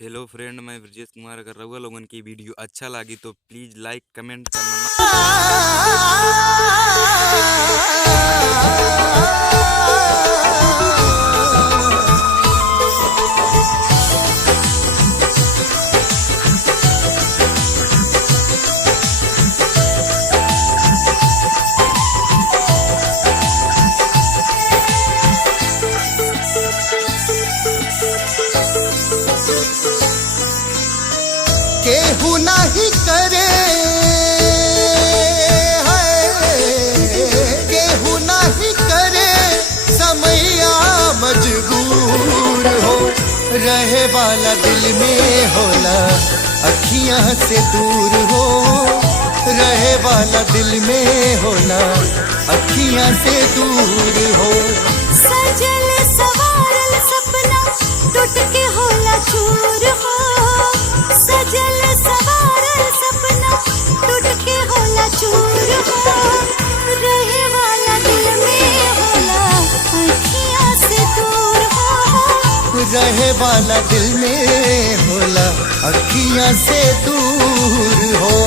Hello friend, मैं ब्रजेश कुमार। अगर रउआ लोगन की वीडियो अच्छा लगी तो प्लीज़ लाइक कमेंट करना ना। केहू नाही करे केहू नहीं करे समैया मजबूर हो। रहे वाला दिल में होला अखियां से दूर हो। रहे वाला दिल में होला अखियां से दूर हो। सजल सवारल सपना टूट के होला चूर हो। सजल सवारल सपना टूट के होला चूर हो। रहे वाला दिल में होला अखियां से दूर हो। रहे वाला दिल में होला अखियां से दूर हो।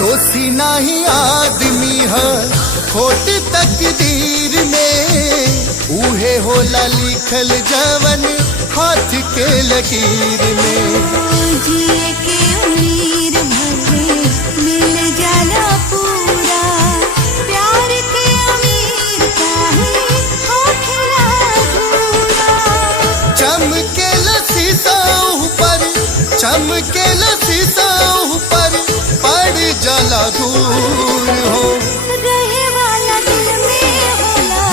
दोषी नहीं आदमी है खोट तकदीर में। उहे होला लिखल जवन हाथ के लकीर में। जिए के उम्मीद भरे मिल जाला पूरा। प्यार के अमीर काहे होखेला अधूरा। चमके शीशा ऊपर चमके शीशा ऊपर पड़ जाला दूर हो। रहे वाला दिल में होला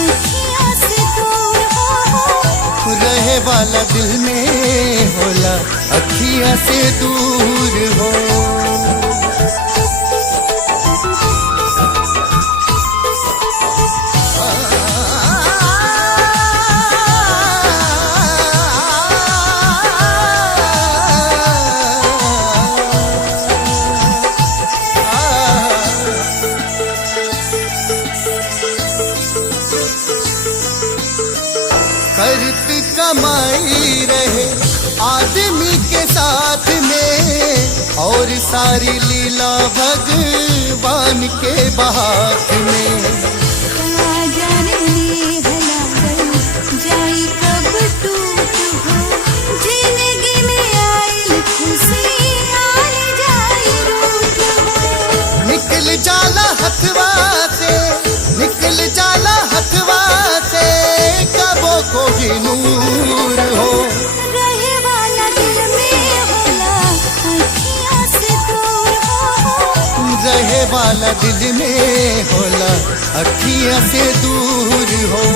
अखियां से दूर हो। रहे वाला दिल में होला अखियां से दूर हो। करत कमाई रहे आदमी के साथ में। और सारी लीला भगवान के बात में। जाने भला जाई कब टूट हो। जिंदगी में आइल खुशी आए जाई रूठ हो। निकल जाला हथवा से निकल जाला हथवा से कबो को भी नूर हो। रहे वाला दिल में होला अखियां से दूर हो। रहे वाला दिल में होला अखियां से दूर हो।